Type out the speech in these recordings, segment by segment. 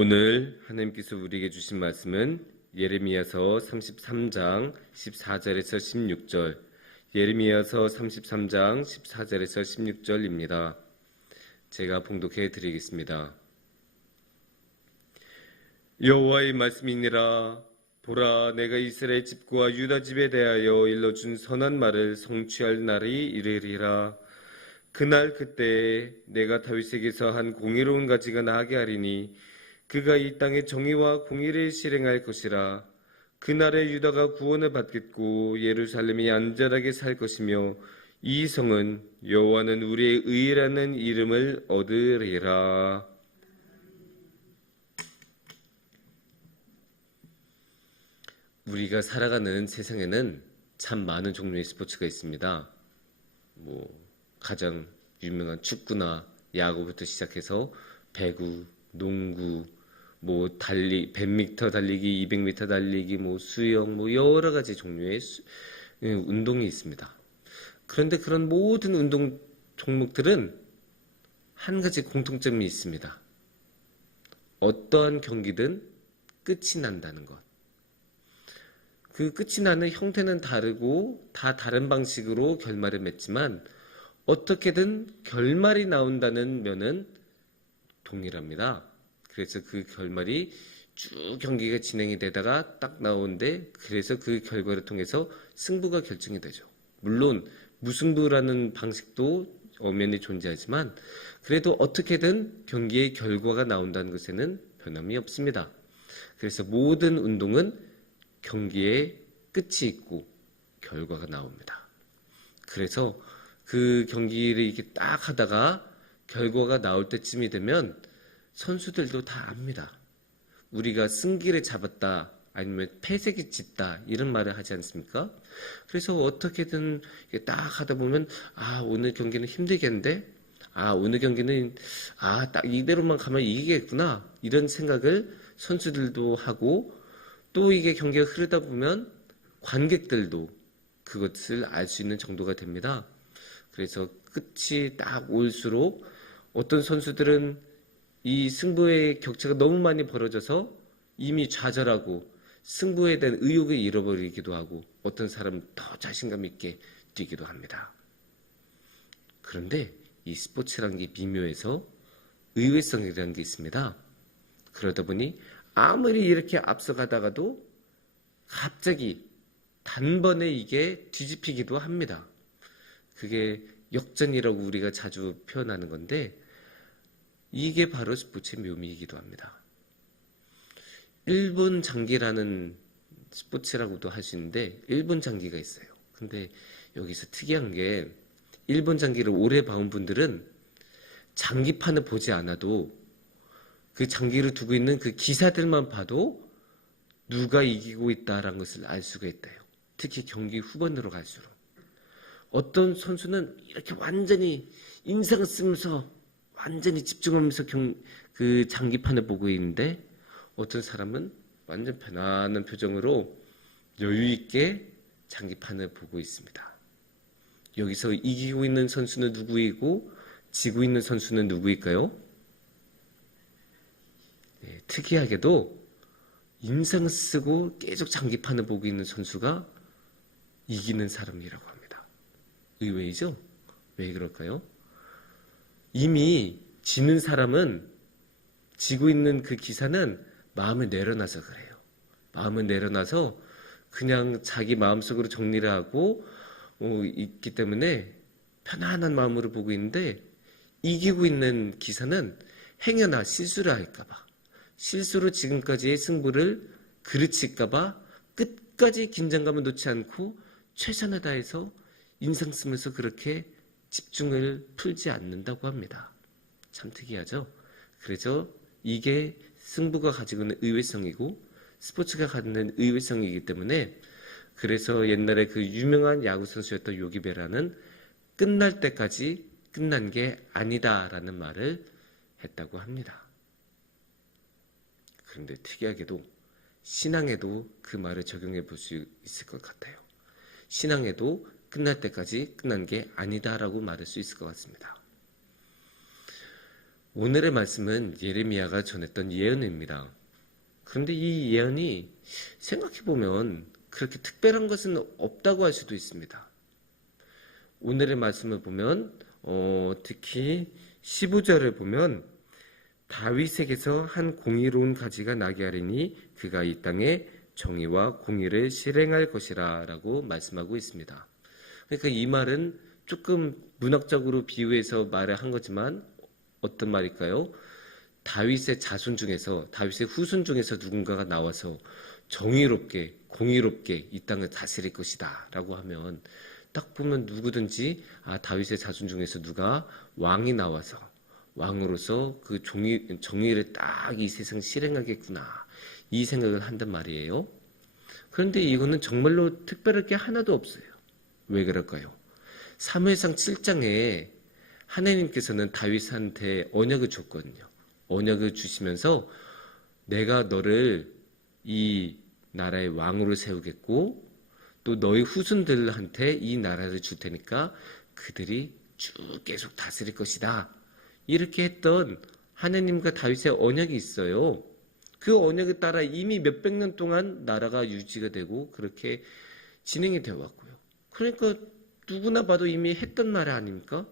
오늘 하나님께서 우리에게 주신 말씀은 예레미야서 33장 14절에서 16절, 예레미야서 33장 14절에서 16절입니다. 제가 봉독해 드리겠습니다. 여호와의 말씀이니라. 보라, 내가 이스라엘 집과 유다 집에 대하여 일러준 선한 말을 성취할 날이 이르리라. 그날 그때 내가 다윗에게서 한 공의로운 가지가 나게 하리니 그가 이 땅에 정의와 공의를 실행할 것이라. 그날에 유다가 구원을 받겠고 예루살렘이 안전하게 살 것이며 이 성은 여호와는 우리의 의라는 이름을 얻으리라. 우리가 살아가는 세상에는 참 많은 종류의 스포츠가 있습니다. 가장 유명한 축구나 야구부터 시작해서 배구, 농구, 100m 달리기, 200m 달리기, 수영, 여러 가지 종류의 운동이 있습니다. 그런데 그런 모든 운동 종목들은 한 가지 공통점이 있습니다. 어떠한 경기든 끝이 난다는 것. 그 끝이 나는 형태는 다르고 다 다른 방식으로 결말을 맺지만 어떻게든 결말이 나온다는 면은 동일합니다. 그래서 그 결말이 쭉 경기가 진행이 되다가 딱 나오는데, 그래서 그 결과를 통해서 승부가 결정이 되죠. 물론 무승부라는 방식도 엄연히 존재하지만 그래도 어떻게든 경기의 결과가 나온다는 것에는 변함이 없습니다. 그래서 모든 운동은 경기에 끝이 있고 결과가 나옵니다. 그래서 그 경기를 이렇게 딱 하다가 결과가 나올 때쯤이 되면 선수들도 다 압니다. 우리가 승기를 잡았다, 아니면 패색이 짙다, 이런 말을 하지 않습니까? 그래서 어떻게든 딱 하다 보면 오늘 경기는 힘들겠는데, 오늘 경기는 딱 이대로만 가면 이기겠구나, 이런 생각을 선수들도 하고, 또 이게 경기가 흐르다 보면 관객들도 그것을 알 수 있는 정도가 됩니다. 그래서 끝이 딱 올수록 어떤 선수들은 이 승부의 격차가 너무 많이 벌어져서 이미 좌절하고 승부에 대한 의욕을 잃어버리기도 하고, 어떤 사람은 더 자신감 있게 뛰기도 합니다. 그런데 이 스포츠라는 게 미묘해서 의외성이라는 게 있습니다. 그러다 보니 아무리 이렇게 앞서가다가도 갑자기 단번에 이게 뒤집히기도 합니다. 그게 역전이라고 우리가 자주 표현하는 건데, 이게 바로 스포츠의 묘미이기도 합니다. 1분 장기라는 스포츠라고도 할 수 있는데 1분 장기가 있어요. 근데 여기서 특이한 게 1분 장기를 오래 봐온 분들은 장기판을 보지 않아도 그 장기를 두고 있는 그 기사들만 봐도 누가 이기고 있다라는 것을 알 수가 있대요. 특히 경기 후반으로 갈수록. 어떤 선수는 이렇게 완전히 인상을 쓰면서 완전히 집중하면서 그 장기판을 보고 있는데, 어떤 사람은 완전 편안한 표정으로 여유 있게 장기판을 보고 있습니다. 여기서 이기고 있는 선수는 누구이고 지고 있는 선수는 누구일까요? 네, 특이하게도 인상을 쓰고 계속 장기판을 보고 있는 선수가 이기는 사람이라고 합니다. 의외이죠? 왜 그럴까요? 이미 지는 사람은, 지고 있는 그 기사는 마음을 내려놔서 그래요. 마음을 내려놔서 그냥 자기 마음속으로 정리를 하고 있기 때문에 편안한 마음으로 보고 있는데, 이기고 있는 기사는 행여나 실수를 할까봐, 실수로 지금까지의 승부를 그르칠까봐 끝까지 긴장감을 놓지 않고 최선을 다해서 인상 쓰면서 그렇게 집중을 풀지 않는다고 합니다. 참 특이하죠? 그래서 이게 승부가 가지고 있는 의외성이고 스포츠가 갖는 의외성이기 때문에, 그래서 옛날에 그 유명한 야구 선수였던 요기 베라는 끝날 때까지 끝난 게 아니다라는 말을 했다고 합니다. 그런데 특이하게도 신앙에도 그 말을 적용해 볼 수 있을 것 같아요. 신앙에도 끝날 때까지 끝난 게 아니다라고 말할 수 있을 것 같습니다. 오늘의 말씀은 예레미야가 전했던 예언입니다. 그런데 이 예언이 생각해보면 그렇게 특별한 것은 없다고 할 수도 있습니다. 오늘의 말씀을 보면 특히 15절을 보면 다윗에게서 한 공의로운 가지가 나게 하리니 그가 이 땅에 정의와 공의를 실행할 것이라 라고 말씀하고 있습니다. 그러니까 이 말은 조금 문학적으로 비유해서 말을 한 거지만 어떤 말일까요? 다윗의 자손 중에서, 다윗의 후손 중에서 누군가가 나와서 정의롭게, 공의롭게 이 땅을 다스릴 것이다 라고 하면 딱 보면 누구든지 다윗의 자손 중에서 누가 왕이 나와서 왕으로서 그 정의를 딱 이 세상 실행하겠구나 이 생각을 한단 말이에요. 그런데 이거는 정말로 특별할 게 하나도 없어요. 왜 그럴까요? 사무엘상 7장에 하나님께서는 다윗한테 언약을 줬거든요. 언약을 주시면서 내가 너를 이 나라의 왕으로 세우겠고 또 너희 후손들한테 이 나라를 줄 테니까 그들이 쭉 계속 다스릴 것이다. 이렇게 했던 하나님과 다윗의 언약이 있어요. 그 언약에 따라 이미 몇백 년 동안 나라가 유지가 되고 그렇게 진행이 되어 왔고요. 그러니까 누구나 봐도 이미 했던 말 아닙니까?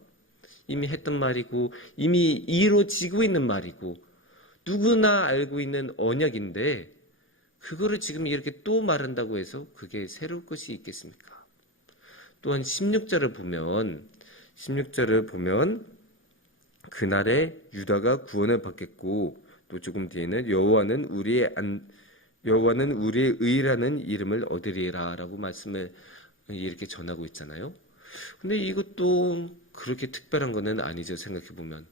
이미 했던 말이고 이미 이루어지고 있는 말이고 누구나 알고 있는 언약인데 그거를 지금 이렇게 또 말한다고 해서 그게 새로울 것이 있겠습니까? 또한 16절을 보면 그날에 유다가 구원을 받겠고 또 조금 뒤에는 여호와는 우리의 의라는 이름을 얻으리라 라고 말씀을 이렇게 전하고 있잖아요. 근데 이것도 그렇게 특별한 거는 아니죠. 생각해보면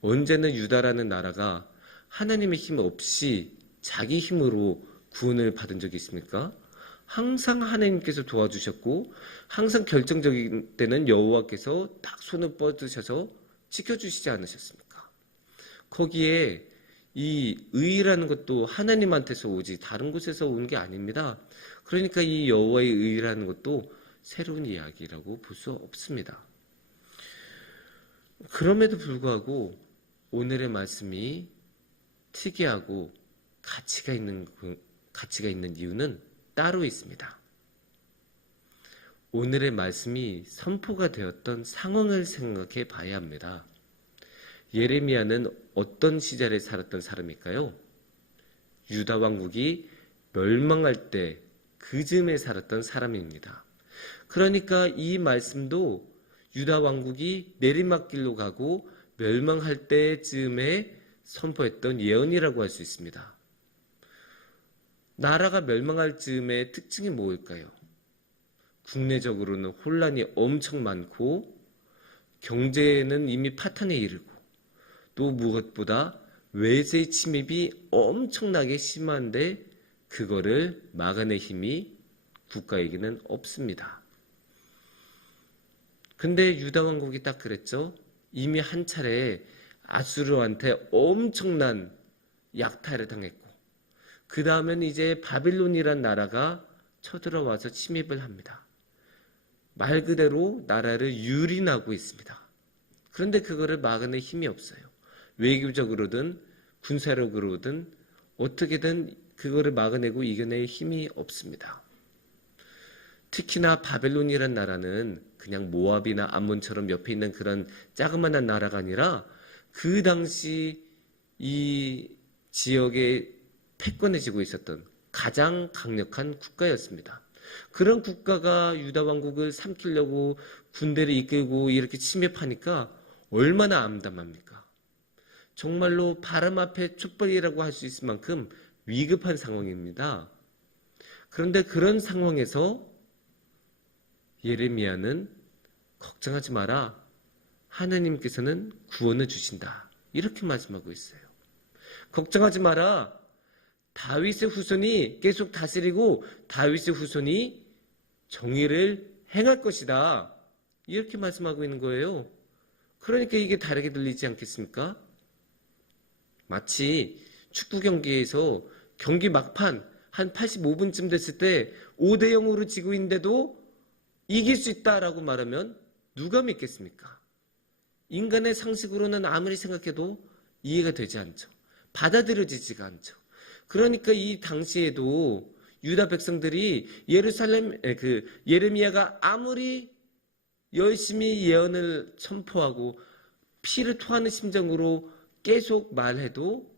언제는 유다라는 나라가 하나님의 힘 없이 자기 힘으로 구원을 받은 적이 있습니까? 항상 하나님께서 도와주셨고 항상 결정적인 때는 여호와께서 딱 손을 뻗으셔서 지켜주시지 않으셨습니까? 거기에 이 의라는 것도 하나님한테서 오지 다른 곳에서 온 게 아닙니다. 그러니까 이 여호와의 의라는 것도 새로운 이야기라고 볼 수 없습니다. 그럼에도 불구하고 오늘의 말씀이 특이하고 가치가 있는 이유는 따로 있습니다. 오늘의 말씀이 선포가 되었던 상황을 생각해 봐야 합니다. 예레미야는 어떤 시절에 살았던 사람일까요? 유다 왕국이 멸망할 때 그 즈음에 살았던 사람입니다. 그러니까 이 말씀도 유다 왕국이 내리막길로 가고 멸망할 때쯤에 선포했던 예언이라고 할 수 있습니다. 나라가 멸망할 즈음의 특징이 뭘까요? 국내적으로는 혼란이 엄청 많고 경제는 이미 파탄에 이르고 또 무엇보다 외세의 침입이 엄청나게 심한데 그거를 막아낼 힘이 국가에게는 없습니다. 근데 유다 왕국이 딱 그랬죠. 이미 한 차례 아수르한테 엄청난 약탈을 당했고 그 다음엔 이제 바빌론이란 나라가 쳐들어와서 침입을 합니다. 말 그대로 나라를 유린하고 있습니다. 그런데 그거를 막아낼 힘이 없어요. 외교적으로든 군사력으로든 어떻게든 그거를 막아내고 이겨낼 힘이 없습니다. 특히나 바벨론이란 나라는 그냥 모압이나 암몬처럼 옆에 있는 그런 자그마한 나라가 아니라 그 당시 이 지역에 패권해지고 있었던 가장 강력한 국가였습니다. 그런 국가가 유다 왕국을 삼키려고 군대를 이끌고 이렇게 침입하니까 얼마나 암담합니까? 정말로 바람 앞에 촛불이라고 할 수 있을 만큼 위급한 상황입니다. 그런데 그런 상황에서 예레미야는 걱정하지 마라. 하나님께서는 구원을 주신다. 이렇게 말씀하고 있어요. 걱정하지 마라. 다윗의 후손이 계속 다스리고 다윗의 후손이 정의를 행할 것이다. 이렇게 말씀하고 있는 거예요. 그러니까 이게 다르게 들리지 않겠습니까? 마치 축구 경기에서 경기 막판 한 85분쯤 됐을 때 5대 0으로 지고 있는데도 이길 수 있다라고 말하면 누가 믿겠습니까? 인간의 상식으로는 아무리 생각해도 이해가 되지 않죠. 받아들여지지가 않죠. 그러니까 이 당시에도 유다 백성들이 예레미야가 아무리 열심히 예언을 선포하고 피를 토하는 심정으로 계속 말해도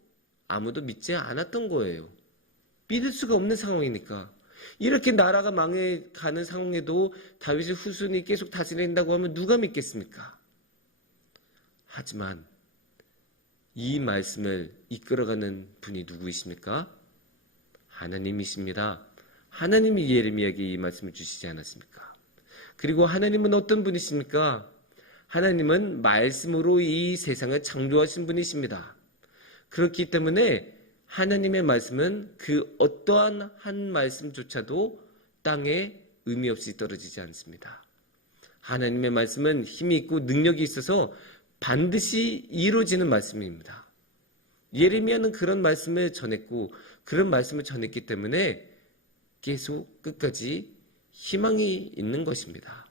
아무도 믿지 않았던 거예요. 믿을 수가 없는 상황이니까. 이렇게 나라가 망해가는 상황에도 다윗의 후손이 계속 다스린다고 하면 누가 믿겠습니까? 하지만 이 말씀을 이끌어가는 분이 누구이십니까? 하나님이십니다. 하나님이 예레미야에게 이 말씀을 주시지 않았습니까? 그리고 하나님은 어떤 분이십니까? 하나님은 말씀으로 이 세상을 창조하신 분이십니다. 그렇기 때문에 하나님의 말씀은 그 어떠한 한 말씀조차도 땅에 의미 없이 떨어지지 않습니다. 하나님의 말씀은 힘이 있고 능력이 있어서 반드시 이루어지는 말씀입니다. 예레미야는 그런 말씀을 전했고 그런 말씀을 전했기 때문에 계속 끝까지 희망이 있는 것입니다.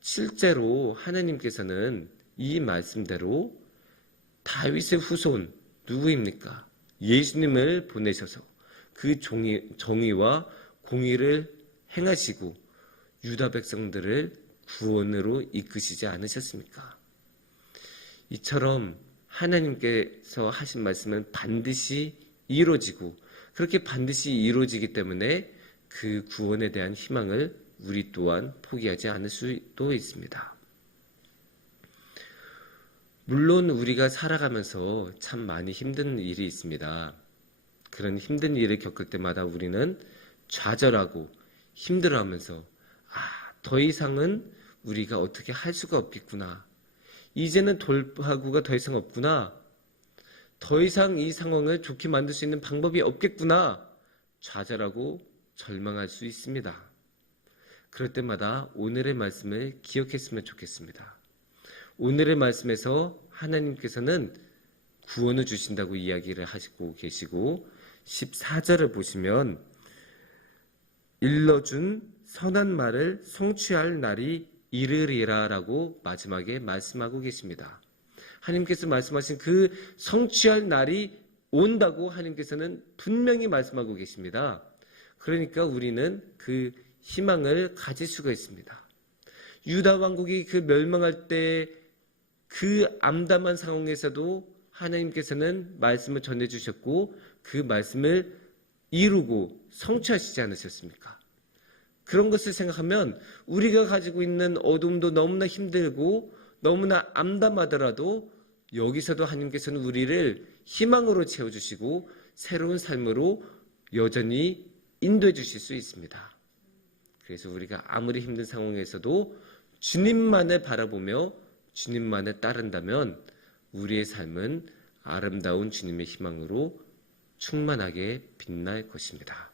실제로 하나님께서는 이 말씀대로 다윗의 후손 누구입니까? 예수님을 보내셔서 그 정의와 공의를 행하시고 유다 백성들을 구원으로 이끄시지 않으셨습니까? 이처럼 하나님께서 하신 말씀은 반드시 이루어지고 그렇게 반드시 이루어지기 때문에 그 구원에 대한 희망을 우리 또한 포기하지 않을 수도 있습니다. 물론 우리가 살아가면서 참 많이 힘든 일이 있습니다. 그런 힘든 일을 겪을 때마다 우리는 좌절하고 힘들어하면서 더 이상은 우리가 어떻게 할 수가 없겠구나. 이제는 돌파구가 더 이상 없구나. 더 이상 이 상황을 좋게 만들 수 있는 방법이 없겠구나. 좌절하고 절망할 수 있습니다. 그럴 때마다 오늘의 말씀을 기억했으면 좋겠습니다. 오늘의 말씀에서 하나님께서는 구원을 주신다고 이야기를 하시고 계시고 14절을 보시면 일러준 선한 말을 성취할 날이 이르리라 라고 마지막에 말씀하고 계십니다. 하나님께서 말씀하신 그 성취할 날이 온다고 하나님께서는 분명히 말씀하고 계십니다. 그러니까 우리는 그 희망을 가질 수가 있습니다. 유다 왕국이 그 멸망할 때 그 암담한 상황에서도 하나님께서는 말씀을 전해주셨고 그 말씀을 이루고 성취하시지 않으셨습니까? 그런 것을 생각하면 우리가 가지고 있는 어둠도 너무나 힘들고 너무나 암담하더라도 여기서도 하나님께서는 우리를 희망으로 채워주시고 새로운 삶으로 여전히 인도해 주실 수 있습니다. 그래서 우리가 아무리 힘든 상황에서도 주님만을 바라보며 주님만을 따른다면 우리의 삶은 아름다운 주님의 희망으로 충만하게 빛날 것입니다.